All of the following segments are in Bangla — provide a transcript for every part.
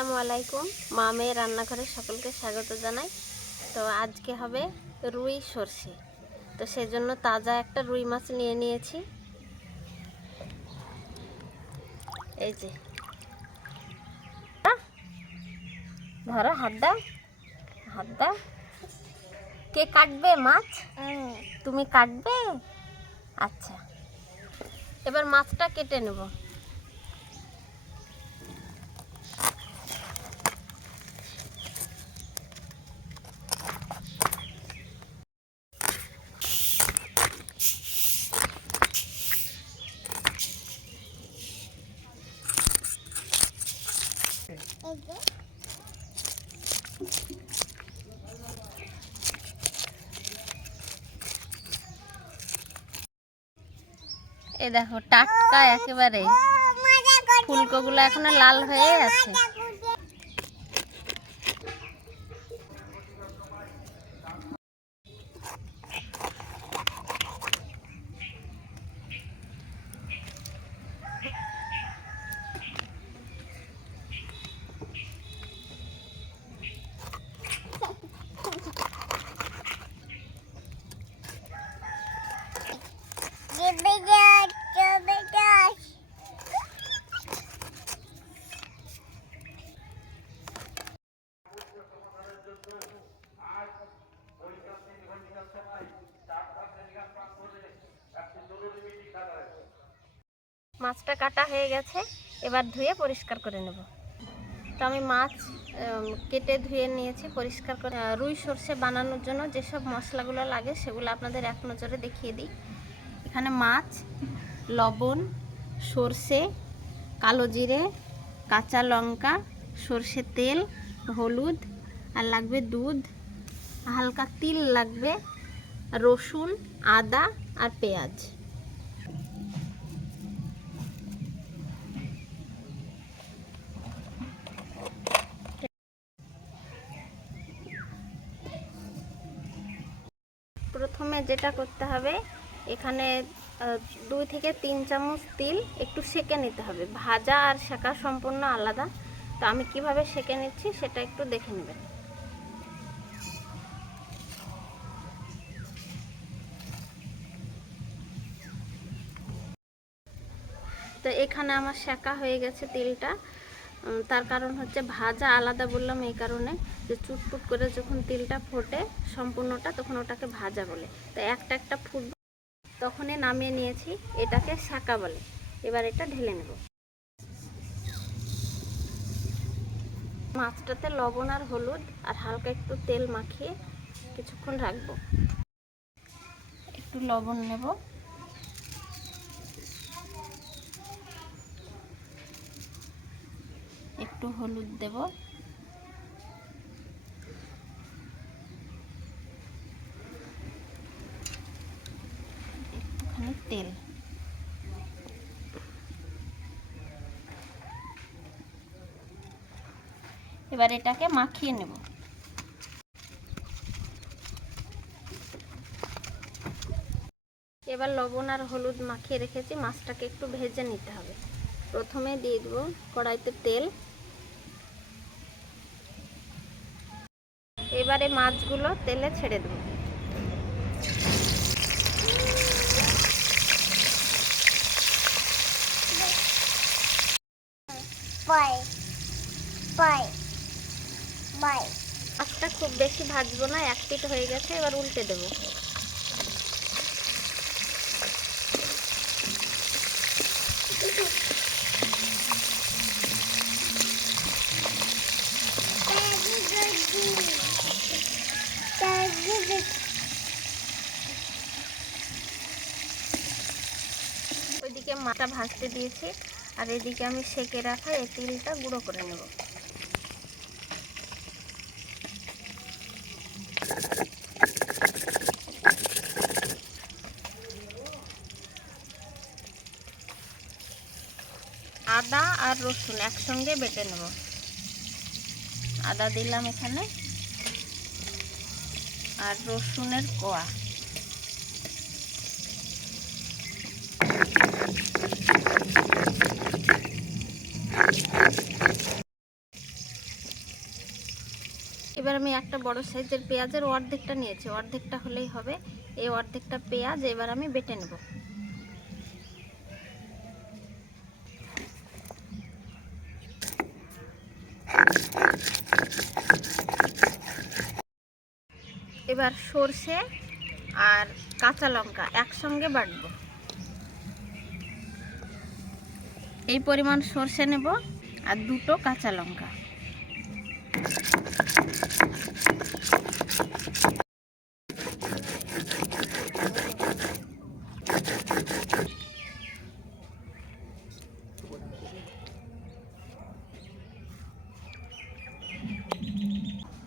আসসালামু আলাইকুম। মা মেয়ে রান্নাঘরে সকলকে স্বাগত জানাই। তো আজকে হবে রুই সর্ষে। তো সেজন্য তাজা একটা রুই মাছ নিয়ে নিয়েছি। এই যে ধরো, হাত দাও, হাত দাও। কে কাটবে মাছ? তুমি কাটবে? আচ্ছা, এবার মাছটা কেটে নেব। এই দেখো, টাটকা একেবারে। ফুলকোগুলো এখনো লাল হয়ে আছে। মাছটা কাটা হয়ে গেছে, এবার ধুয়ে পরিষ্কার করে নেব। তো আমি মাছ কেটে ধুয়ে নিয়েছি, পরিষ্কার করে। রুই সর্ষে বানানোর জন্য যেসব মশলাগুলো লাগে সেগুলো আপনাদের এক নজরে দেখিয়ে দিই। এখানে মাছ, লবণ, সর্ষে, কালো জিরে, কাঁচা লঙ্কা, সর্ষের তেল, হলুদ, আর লাগবে দুধ, হালকা তিল লাগবে, রসুন, আদা আর পেঁয়াজ। প্রথমে যেটা করতে হবে, এখানে 2 থেকে 3 চামচ তিল একটু সেঁকে নিতে হবে। ভাজা আর সেঁকা সম্পূর্ণ আলাদা। তো আমি কিভাবে সেঁকে নিচ্ছি সেটা একটু দেখে নেবেন। তো এখানে আমার সেঁকা হয়ে গেছে তিলটা। তার কারণ হচ্ছে ভাজা আলাদা বললাম এই কারণে যে চুটপুট করে যখন তিলটা ফোটে সম্পূর্ণটা, তখন ওটাকে ভাজা বলে। তো একটা একটা ফুট তখনই নামিয়ে নিয়েছি। এটাকে সেঁকা বলে। এবার এটা ঢেলে নেব। মাছটাতে লবণ আর হলুদ আর হালকা একটু তেল মাখিয়ে কিছুক্ষণ রাখবো। একটু লবণ নেব, একটু হলুদ দেব, একটুখানি তেল। এবার এটাকে মাখিয়ে নেব। এবার লবণ আর হলুদ মাখিয়ে রেখেছি, মাছটাকে একটু ভেজে নিতে হবে। প্রথমে দিয়ে দেব কড়াইতে তেল। এবারে মাছগুলো তেলে ছেড়ে দেব। মাছটা খুব বেশি ভাজবো না, এক পিঠ হয়ে গেছে। এবার উল্টে দেব। ওইদিকে মাছটা ভাজতে দিয়েছি, আর এদিকে আমি সেঁকে রাখা এই তিলটা গুঁড়ো করে নেব। আদা আর রসুন একসঙ্গে বেটে নেব। আদা দিলাম এখানে, আর রসুনের কোয়া। এবার আমি একটা বড় সাইজের পেঁয়াজের অর্ধেকটা নিয়েছি, অর্ধেকটা হলেই হবে। এই অর্ধেকটা পেঁয়াজ এবার আমি বেটে নেব। এবার সরষে আর কাঁচা লঙ্কা একসঙ্গে বাটবো। এই পরিমাণ সরষে নেব আর 2টো কাঁচা লঙ্কা।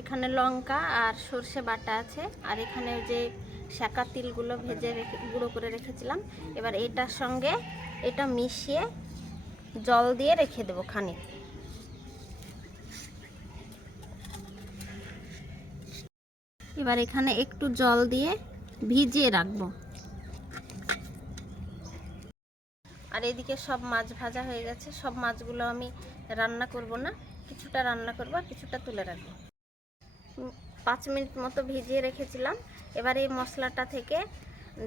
এখানে লঙ্কা আর সরষে বাটা আছে, আর এখানে যে শাঁকা তিলগুলো ভেজে গুঁড়ো করে রেখেছিলাম। এবার এটার সঙ্গে এটা মিশিয়ে জল দিয়ে রেখে দেবো খানিক। এবার এখানে একটু জল দিয়ে ভিজিয়ে রাখবো। আর এদিকে সব মাছ ভাজা হয়ে গেছে। সব মাছগুলো আমি রান্না করব না, কিছুটা রান্না করব আর কিছুটা তুলে রাখবো। 5 মিনিট মতো ভিজিয়ে রেখেছিলাম। এবার এই মশলাটা থেকে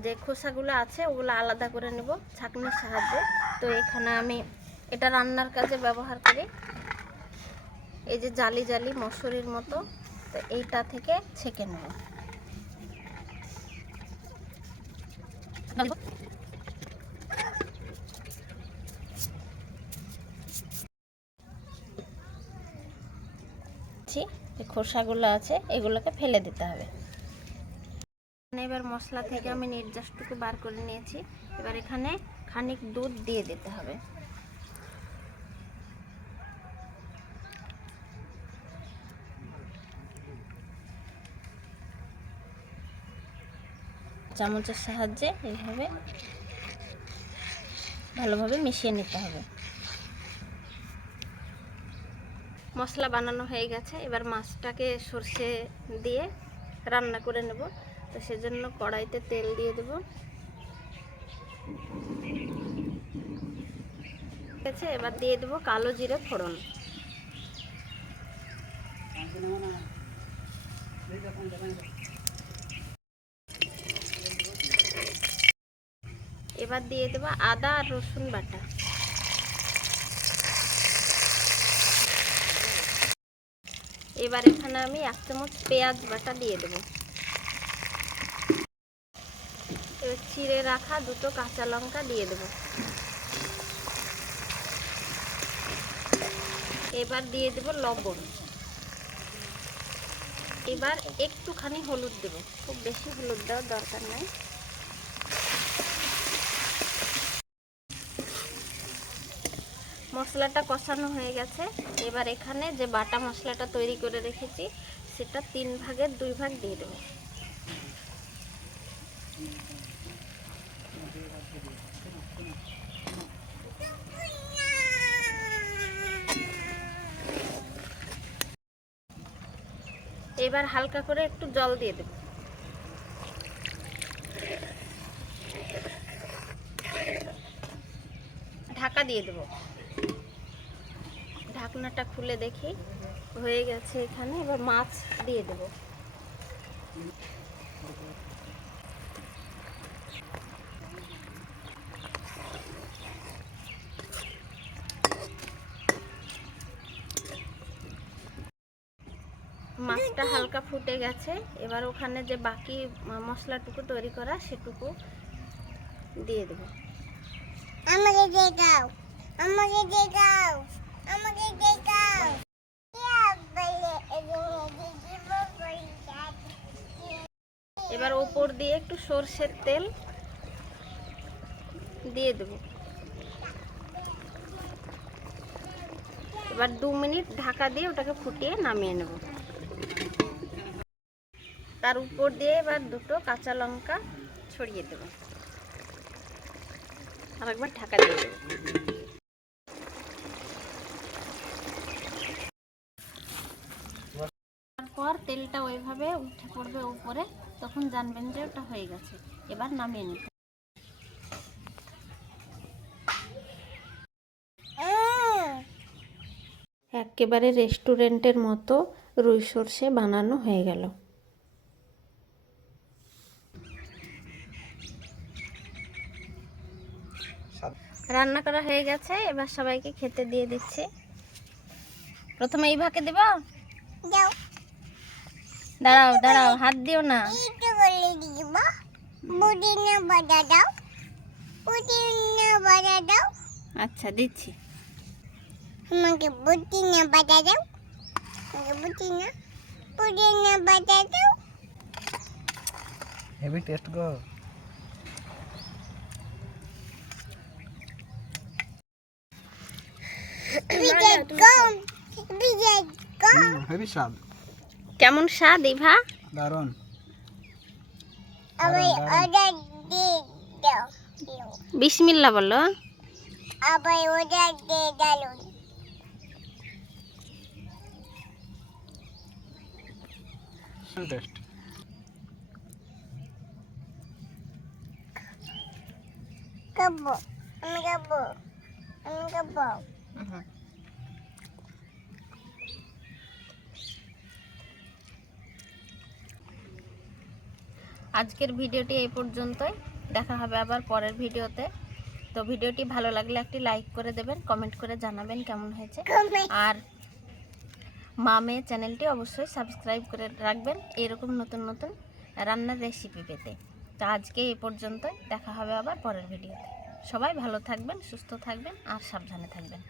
যে খোসাগুলো আছে ওগুলো আলাদা করে নেব ছাঁকনির সাহায্যে। তো এখানে আমি এটা রান্নার কাজে ব্যবহার করি। এই যে জালি জালি মসুরির মতো, তো এইটা থেকে ছেঁকে নেব। যে খোসাগুলো আছে এগুলোকে ফেলে দিতে হবে। এবার মশলা থেকে আমি নির্যাসটুকু বার করে নিয়েছি। এবার এখানে খানিক দুধ দিয়ে দিতে হবে। চামচের সাহায্যে এইভাবে ভালোভাবে মিশিয়ে নিতে হবে। মশলা বানানো হয়ে গেছে। এবার মাছটাকে সর্ষে দিয়ে রান্না করে নেব। তো সেজন্য কড়াইতে তেল দিয়ে দেব। ঠিক আছে, এবার দিয়ে দেব কালো জিরে ফোড়ন। এবার দিয়ে দেব আদা আর রসুন বাটা। এবার এখানে আমি 1 চামচ পেঁয়াজ বাটা দিয়ে দেব। এবার চিড়ে রাখা 2টো কাঁচা লঙ্কা দিয়ে দেব। এবার দিয়ে দেব লবণ। এবার একটুখানি হলুদ দেব, খুব বেশি হলুদ দেওয়ার দরকার নাই। মশলাটা কষানো হয়ে গেছে। এবার এখানে যে বাটা মশলাটা তৈরি করে রেখেছি সেটা 3 ভাগের 2 ভাগ দিয়ে দেব। এবার হালকা করে একটু জল দিয়ে দেব। ঢাকা দিয়ে দেব। ঢাকনাটা খুলে দেখি হয়ে গেছে এখানে। এবার মাছ দিয়ে দেব। মাছটা হালকা ফুটে গেছে। এবার ওখানে যে বাকি মশলাটুকু তৈরি করা সেটুকু দিয়ে দেব। আমাকে দিয়ে দাও, আমাকে দিয়ে দাও, আমাকে দিয়ে দাও। এবার উপর দিয়ে একটু সরষের তেল দিয়ে দেব। এবার 2 মিনিট ঢাকা দিয়ে ওটাকে ফুটিয়ে নামিয়ে নেব। তার উপর দিয়ে এবার 2টো কাঁচা লঙ্কা ছড়িয়ে দেব। আরেকবার ঢাকা দিয়ে দেব। তারপর তেলটা ওইভাবে উঠে পড়বে উপরে, তখন জানবেন যে ওটা হয়ে গেছে। এবার নামিয়ে নিতে। একেবারে রেস্টুরেন্টের মতো রুই সর্ষে বানানো হয়ে গেল। রান্না করা হয়ে গেছে, এবার সবাইকে খেতে দিয়ে দিচ্ছি। প্রথমে ইভাকে দেব। দাও, দাঁড়াও দাঁড়াও, হাত দিও না। একটু বলে দিব। পুদিনা বাটা দাও, পুদিনা বাটা দাও। আচ্ছা দিচ্ছি। আমাকে পুদিনা বাটা দাও, আমাকে পুদিনা বাটা দাও। হেভি টেস্ট গো। বিজয় কম, বিজয় কম। হেভি স্বাদ, কেমন স্বাদ ইভা? দারুণ। আবার অর্ডার দিয়ে দাও, বিসমিল্লাহ বলো। আবার অর্ডার দিয়ে দাও। টেস্ট। খাবো, আমি খাবো, আমি খাবো। আজকের ভিডিওটি এই পর্যন্তই, দেখা হবে আবার পরের ভিডিওতে। তো ভিডিওটি ভালো লাগলে একটি লাইক করে দেবেন, কমেন্ট করে জানাবেন কেমন হয়েছে। আর মামে চ্যানেলটি অবশ্যই সাবস্ক্রাইব করে রাখবেন এরকম নতুন নতুন রান্নার রেসিপি পেতে। তো আজকে এই পর্যন্তই, দেখা হবে আবার পরের ভিডিওতে। সবাই ভালো থাকবেন, সুস্থ থাকবেন আর সাবধানে থাকবেন।